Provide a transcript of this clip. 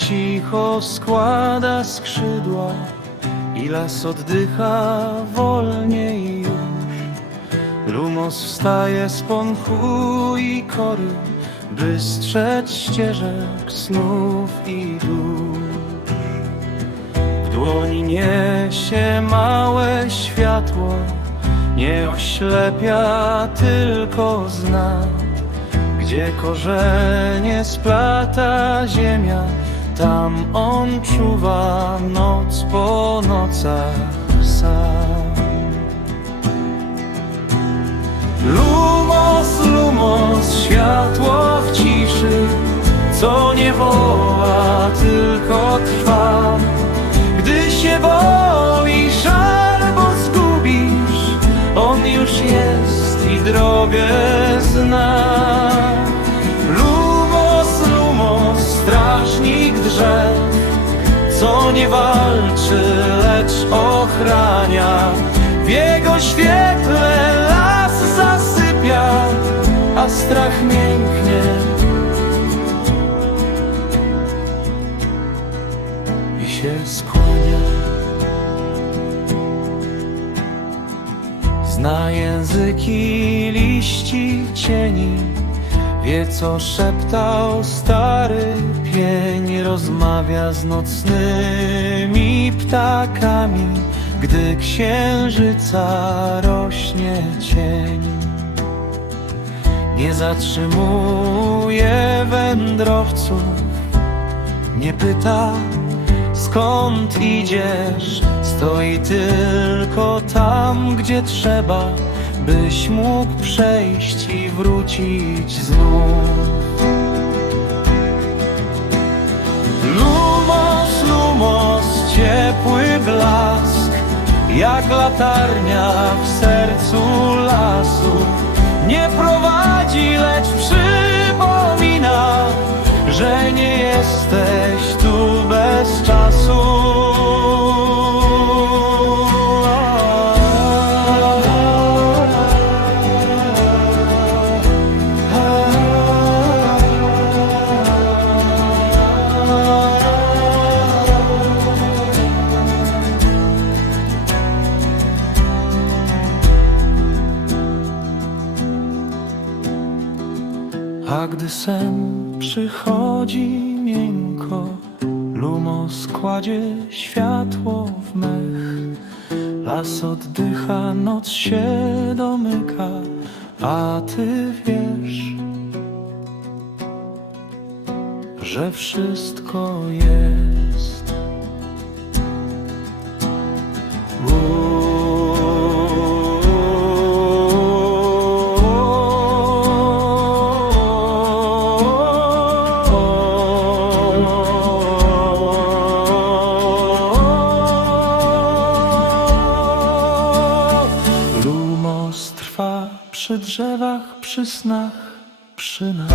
cicho składa skrzydła i las oddycha wolniej już. Lumos wstaje z ponchu i kory, by strzec ścieżek snów i dusz. W dłoni niesie małe światło, nie oślepia, tylko zna. Gdzie korzenie splata ziemia, tam on czuwa noc po nocach sam. Lumos, lumos, światło w ciszy, co nie woła, tylko trwa. Gdy się boisz albo zgubisz, on już jest i drogę zna. Co nie walczy, lecz ochrania. W jego świetle las zasypia, a strach mięknie. I się skłania. Zna języki liści cieni, wie co szeptał stary pień, rozmawia z nocnymi ptakami, gdy księżyca rośnie cień. Nie zatrzymuje wędrowców, nie pyta skąd idziesz, stoi tylko tam, gdzie trzeba, byś mógł przejść i wrócić znów. Lumos, lumos, ciepły blask, jak latarnia w sercu lasu. Nie prowadzi, lecz przypomina, że nie jesteś A gdy sen przychodzi miękko, Lumos kładzie światło w mech. Las oddycha, noc się domyka, a ty wiesz, że wszystko jest. przy drzewach, przy snach, przy nas.